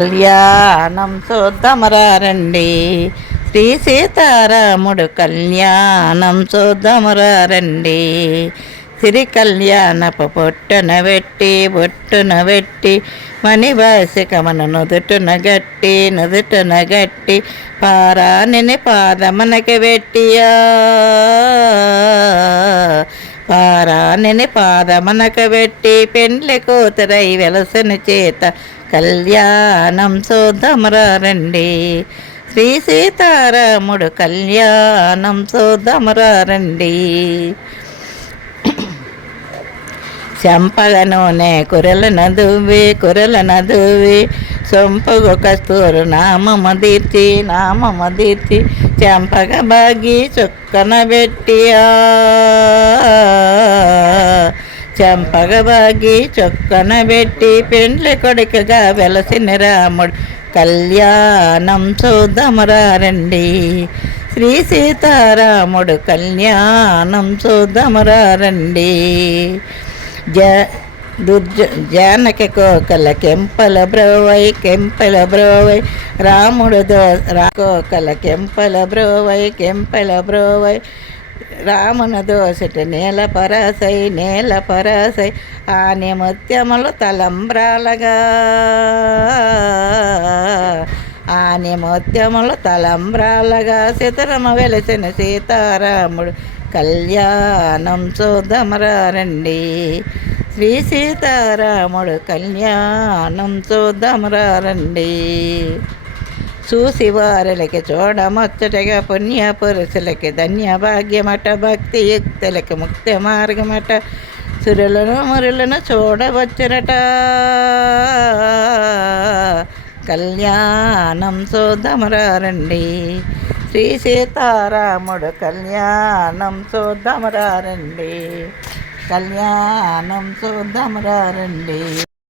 కళ్యాణం చూద్దామరండి. శ్రీ సీతారాముడు కళ్యాణం చూద్దామరండి. సిరి కళ్యాణపు బొట్టున పెట్టి మణివాసికమను నుదుటున గట్టి పారాని పాదమనకి పెట్టియా పారాని పాదమనక పెట్టి పెండ్లి కూతురై వెలసిన చేత కళ్యాణం చూద్దామరండి. శ్రీ సీతారాముడు కళ్యాణం చూద్దామరండి. చెంపగ నూనె కురలన దువ్వి సొంపగు కస్తూరు నామమ తీర్చి చెంపగ బాగి చుక్కన పెట్టియా చెంపగ బాగి చొక్కన పెట్టి పెండ్లి కొడుకుగా వెలసిన రాముడు కళ్యాణం చూద్దామరండి. శ్రీ సీతారాముడు కళ్యాణం చూద్దామరండి. జానకి కోకల కెంపల బ్రోవై రాముడు కోకల కెంపల బ్రోవై రామును దోసటి నేల పరాసై ఆని ముత్యములు తలంబ్రాలగా సితరమ వెలసిన సీతారాముడు కళ్యాణం చూద్దామరండి. శ్రీ సీతారాముడు కళ్యాణం చూద్దామరండి. చూసి వారులకి చూడముచ్చటగా పుణ్య పురుషులకి ధన్య భాగ్యమట భక్తి యుక్తులకి ముక్తి మార్గమట మురులను చూడవచ్చునట కళ్యాణం చూద్దామరండి. శ్రీ సీతారాముడు కళ్యాణం చూద్దామరండి. కళ్యాణం చూద్దామరండి.